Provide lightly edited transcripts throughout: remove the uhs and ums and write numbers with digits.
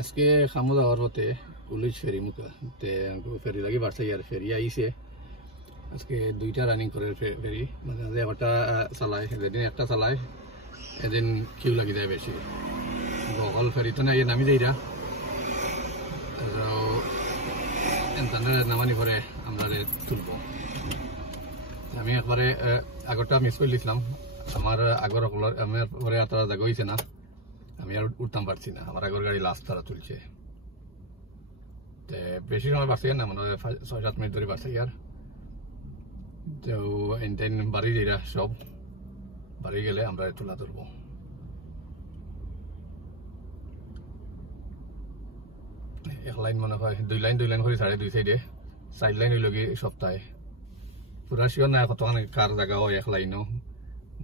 আজকে খামো যাওয়ার পথে পুলিশ ফেরি মুখা তে ফেরি লাগি বাড়ছে আর ফেরি আইছে আজকে দুইটা রানিং করে ফেরি মানে একটা চালায় যেদিন একটা চালায় এদিন কিউ লাগি যায় বেশি বগল ফেরি তো না নামি যাইরা নামানি করে আমরা তুলব আমি একবারে আগরটা মিস করে লিখলাম আমার আগর আমার পরে আর তারা জায়গা হয়েছে না আমি আর উঠতাম পারছি না আমার আগর গাড়ি লাস্ট তারা তুলছে বেশি সময় বাড়ছে না মানে 6-7 মিনিট ধরে বাড়ছে আর তো এনটেন বাড়ি যাইরা সব বাড়ি গেলে আমরা তুলা তুলব এক লাইন মনে হয় দুই লাইন করে সাড়ে দুই সাইডে 4 লাইন হইল কি সপ্তাহে পুরা শিওর না কতখান কার জায়গা হয় এক লাইনও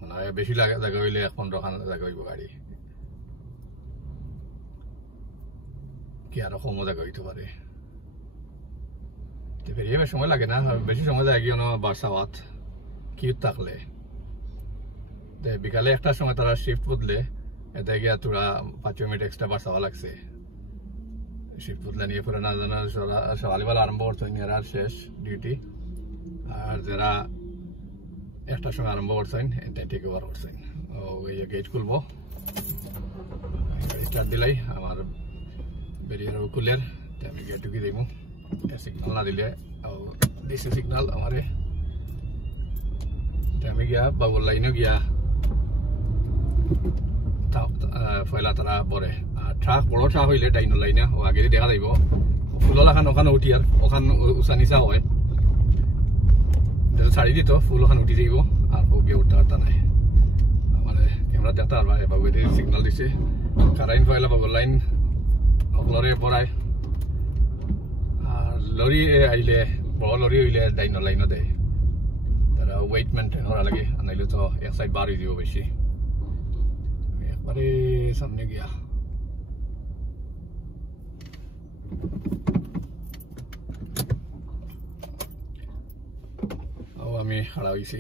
মানে বেশি জায়গা হইলে 15খান জায়গা হইব গাড়ি কি আরো কম জায়গা হইতে পারে বেরিয়ে সময় লাগে না বেশি সময় যায় গিয়ে বার্সাওয়াত কিউট থাকলে বিকালে একটার সময় তারা শিফট বদলে এতে গিয়া তোরা 5 মিনিট এক্সট্রা বার্সাওয়া লাগছে শিফট বদলে নিয়ে পুরো না জানা সকালবেলা আরম্ভ করছে আর শেষ ডিউটি আর যারা একটার সময় আরম্ভ করছেন এটাই টেক ওভার করছেন ওই গেট খুলবো স্টার্ট দিলাই আমার বেরিয়ে কুলের আমি গেট ঢুকি দিব সিগনাল না দিলে দিছে সিগনাল আমারে আমি গিয়া বাবুর লাইনে গিয়া ফয়লা তারা পরে আর ট্রাক বড় ট্রাক হইলে ডাইনো লাইনে ও আগে দেখা যাইব ফুললাখান ওখানে উঠি আর ওখান উঁচা নিচা হয় ছাড়ি দিত ফুল ওখান উঠি যাইব আর গিয়ে উঠতে পারতা নাই মানে ক্যামেরা দেখতে পারবা বাবু সিগনাল দিছে কারাইন ফয়লা বাবুর লাইন লরি পড়ায় আর লরি আইলে বড় লরি হইলে ডাইনো লাইনও দেয় তারা ওয়েট মেনটেন করা লাগে নাইলে তো এক সাইড বার হয়ে দিব বেশি একবারে সামনে গিয়া আমি খাড়া হয়েছি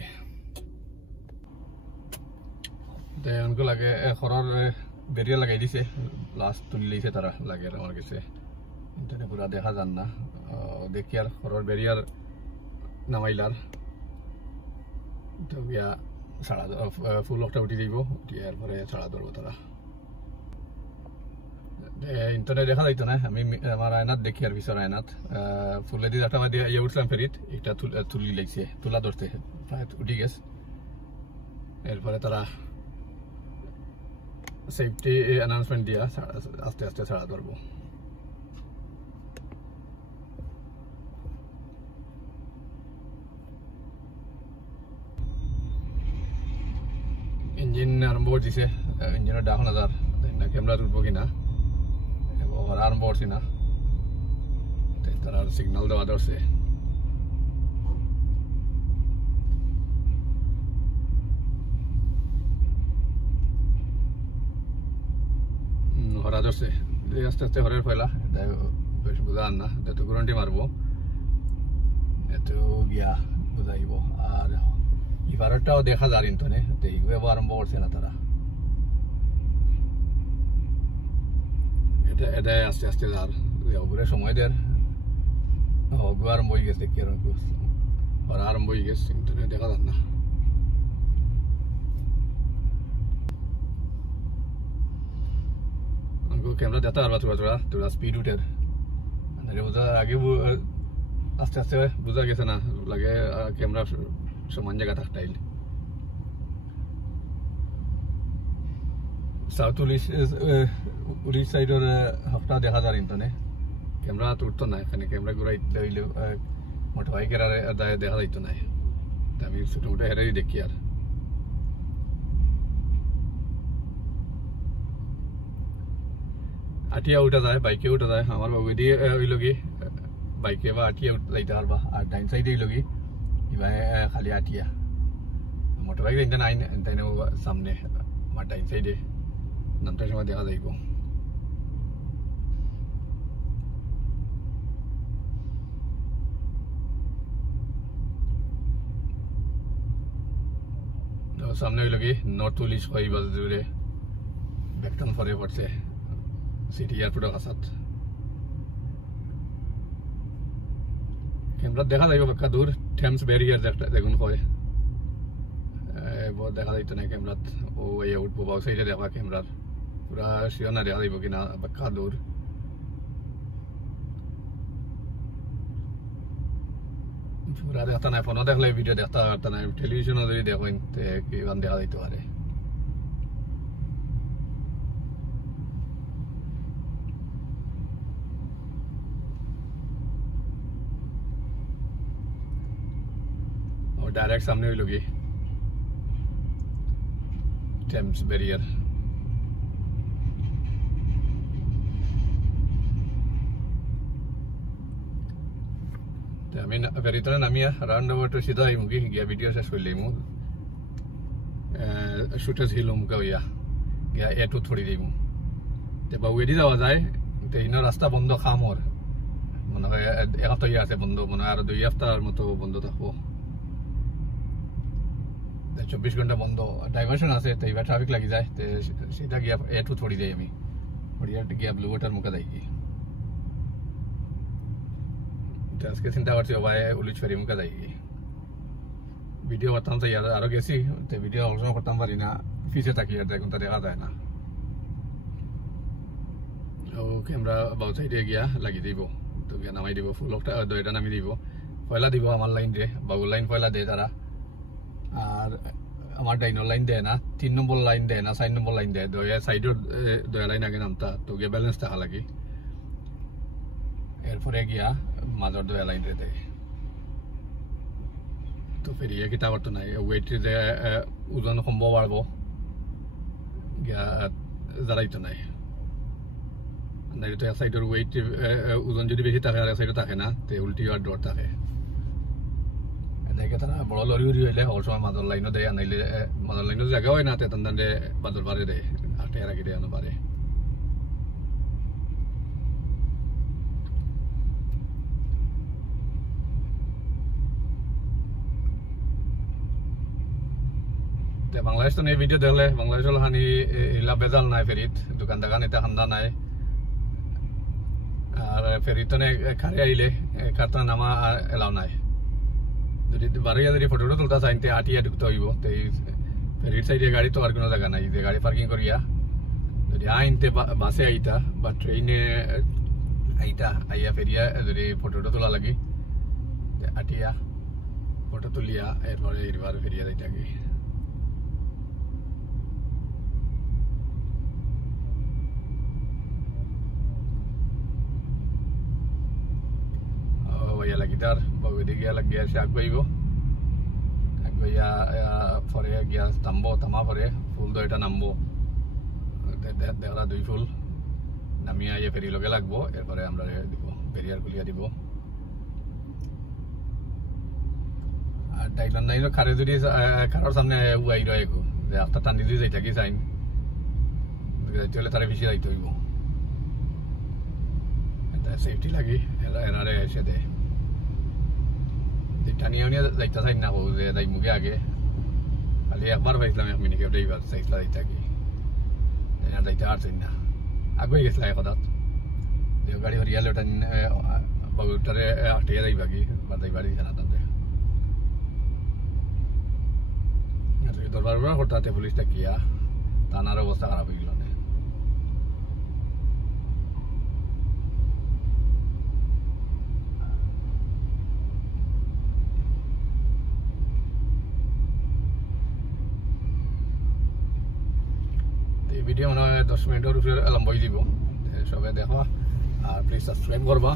অনেক লাগে খরার বেরিয়ে লাগাই দিছে লাস্ট তুলি লাইছে তারা লাগে আমার কাছে ইন্টারনেট পুরা দেখা যান না দেখি আর খরার বেরিয়ার নামাইলার তো গিয়া ছাড়া ফুল একটা উঠি দিব উঠিয়ে এরপরে ছাড়া ধরবো তারা ইন্টারনেট দেখা যাইতো না আমি আমার আয়নাত দেখি আর বিচার আয়নাত ফুলে দিয়ে একটা ইয়ে উঠলাম ফেরিত একটা তুলি লাগছে তুলা ধরতে প্রায় উঠি গেছে এরপরে তারা সেফটি অ্যানাউন্সমেন্ট দিয়া আস্তে আস্তে ছাড়া ধরবো ইঞ্জিন আরম্ভ করছে ইঞ্জিনের ডাক হাজার ক্যামেরা উঠবো কিনা আরম্ভ করছি না তারা সিগনাল দেওয়া ধরছে হরা ধরছে আস্তে আস্তে হরের ফেলা বেশ বোঝা আন না এত গ্যারান্টি মারবো এত গিয়া বোঝাইব আর ইভারটাও দেখা যায় ইন্টনে এইগুলো আরম্ভ করছে না তারা এটা আস্তে আস্তে যার ওগুলো সময় দেয় ওগুলো আরম্ভ হয়ে গেছে দেখি ওরা আরম্ভ হয়ে গেছে ইন্টনে দেখা যান না ক্যামেরা দেখতে পারবা তোরা স্পিড উঠে বোঝা আগে আস্তে আস্তে বোঝা গেছে না লাগে ক্যামেরা সমান জায়গা থাকতাইল সাউথ উড়িষ্যা সাইডের হকটা দেখা যায় ইন্টনে ক্যামেরা তুলতো না এখানে ক্যামেরা ঘুরাই হইলে মোটা বাইকের দেখা যাইতো না আমি ছোট মোটো হেরাই দেখি আর আটিয়া উঠা যায় বাইকে উঠা যায় আমার বাবু দিয়ে হইল কি বাইকে বা আটিয়া যাইতে পারবা আর ডাইন সাইডে হইল কি এবার খালি আটিয়া মোটর বাইক যাইতে নাই তাই সামনে আমার ডাইন সাইডে নামটার সময় দেখা যাইব সামনে হইল কি নর্থ পুলিশ কই বাজে জুড়ে ব্যাকটান ফরে পড়ছে সিটি এয়ারপোর্টের কাছত ক্যামেরা দেখা যাইব বেকা দূর থেমস ব্যারিয়ার দেখুন কয় বহুত দেখা যাইতো না ক্যামেরাত ও এই উঠবো বাউ সাইডে দেখা ক্যামেরার পুরা শিওর না দেখা যাইব কিনা বেকা দূর পুরা দেখতা নাই ফোনও দেখলে ভিডিও দেখতে পারতা নাই টেলিভিশনও যদি দেখেন তে কিমান দেখা যাইতে পারে डायरेक्ट सामने भी लोगी Thames barrier I mean veritone namia round over to sida hi mugi gya video se solli mu shooters hilum ka ya gya e to thodi dimu te ba wedi jawa jay te ino rasta bondo khamor mone hoy ek hafta hi ase bondo mone aro 2 haftar moto bondo thakbo 24 ঘন্টা বন্ধ ডাইভারশন আছে তো এবার ট্রাফিক লাগি যায় তো সেটা গিয়া এটু থোড়ি যাই আমি ওড়িয়া গিয়া ব্লু ওয়াটার মুকা যাই তো আজকে চিন্তা করছি ভাই উলিচ ফেরি মুকা যাই ভিডিও করতাম তো আরো গেছি তো ভিডিও অলসো করতাম পারি না পিছে তাকি আর দেখুন তা দেখা যায় না ও ক্যামেরা বাউ সাইডে গিয়া লাগি দিব তো গিয়া নামাই দিব ফুল অফটা দইটা নামি দিব পয়লা দিব আমার লাইন রে বাবু লাইন পয়লা দে তারা আর আমার ডাইনো লাইন দেয় না 3 নম্বর লাইন দেয় না 4 নম্বর লাইন দেয় দয়া সাইডের দয়া লাইন আগে নামতা তো গিয়ে ব্যালেন্স থাকা লাগে এরপরে গিয়া মাঝর দয়া লাইন রে দেয় তো ফেরিয়া কিতা করতো নাই ওয়েট যে ওজন সম্ভব বাড়বো গিয়া জ্বালাইতো নাই নাই তো এক সাইডের ওয়েট ওজন যদি বেশি থাকে আর এক সাইডে থাকে না তো উল্টি আর ডর থাকে দেখে তারা বড় লরি উড়ি হইলে অল সময় মাদর লাইনও দেয় নাইলে মাদর লাইনও জায়গা হয় না তেতন দান্ডে বাদর বাড়ি দেয় আটে রাখি দেয় পারে বাংলাদেশ তো এই ভিডিও দেখলে বাংলাদেশ হল হানি ইলা বেজাল নাই ফেরিত দোকান দোকান এটা খান্দা নাই আর ফেরিত খারে আইলে কারটা নামা এলাও নাই যদি বারোয়া যদি ফটোটা তুলতে চাইন তে আটিয়া ঢুকতে হইব তো ফেরির সাইডে গাড়ি তো আর কোনো জায়গা নাই যে গাড়ি পার্কিং করিয়া যদি আইনতে বাসে আইতা বা ট্রেনে আইতা আইয়া ফেরিয়া যদি ফটোটা তোলা লাগি আটিয়া ফটো তুলিয়া এরপরে এবার ফেরিয়া যাইতে আগে Gitar bago dia lagi siak baibo agbo ya pore gya tambo tama pore full do eta nambo দেওয়া 2 ফুল নামিয়া ইয়ে ফেরি লগে লাগবো এরপরে আমরা দিব বেরিয়ার গুলিয়া দিব আর ডাইলন নাইলো খারে যদি কারোর সামনে উয়াই রয়ে গো যে আফটার টানি দিয়ে যাইতা কি চাইন চলে তারে বেশি যাইতে হইব এটা সেফটি লাগি এরারে এসে দে টানিয়া নিয়ে যাইতা চাইন না যে যাই মুগে আগে খালি একবার পাইছিলাম 1 মিনিট কেউ এইবার চাইছিলা যাইতা কি এনার যাইতে আর চাইন না আগে গেছিলা একদাত দেও গাড়ি হরিয়ালে টান বাগুটারে আটে যাইবা কি বা যাইবা দিছে না তাতে দরবার বড় করতে পুলিশটা কিয়া তানার অবস্থা খারাপ হয়ে গেল ভিডিও মনে হয় 10 মিনিটের উপরে লম্বাই দিব সবাই দেখবা আর প্লিজ সাবস্ক্রাইব করবা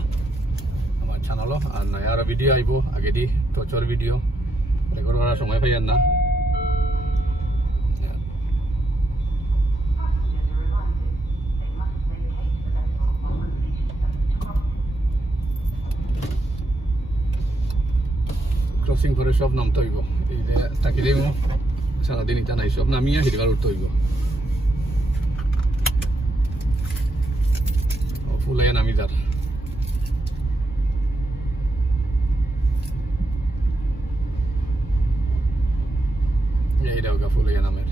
আমার চ্যানেলও আর নয়া আরো ভিডিও আইব আগে দি টচর ভিডিও রেকর্ড করার সময় পাইয়েন না ক্রসিং করে সব নামতে হইব এই যে তাকি দেব সারাদিন এটা নাই সব নামিয়ে হিরবার উঠতে হইব ফুলাই নামি যার এই দাও ফুল নামের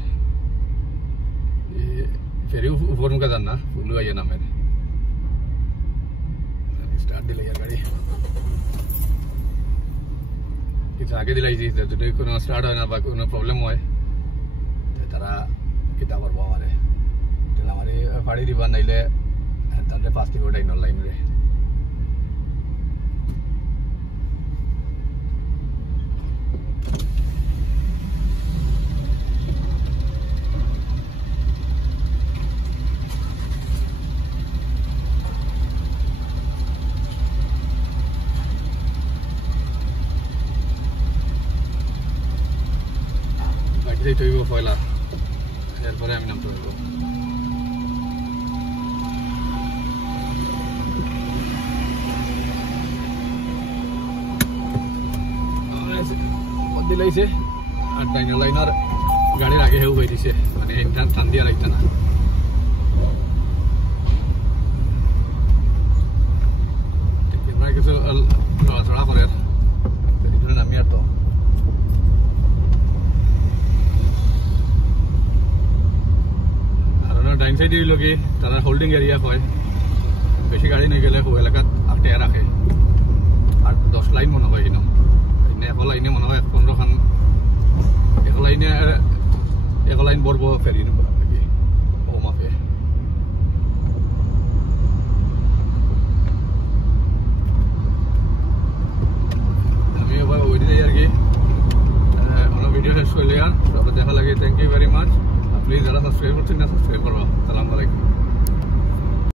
ফেরি উপর মুখে যান না ফুল নামের দিলে গাড়ি কিছু আগে দিলাইছি যদি কোনো স্টার্ট হয় না বা কোনো প্রবলেম হয় তারা কিতা করবো আমারে আমার ফাড়ি দিবা নাইলে তাদের পাঁচ থেকে ওটাই অনলাইন রে বাকিটাই তৈব পয়লা এরপরে আমি নামতে পারবো দিলাইছে আর ডাইনার লাইনার গাড়ির আগে হেউ হয়ে দিছে মানে টান দিয়া লাগছে না ক্যামেরা কিছু নড়াচড়া করে নামি আর তো আর ডাইন সাইড দিল কি তারা হোল্ডিং এরিয়া হয় বেশি গাড়ি নিয়ে গেলে এলাকাত আটকে রাখে আর 10 লাইন মনে হয়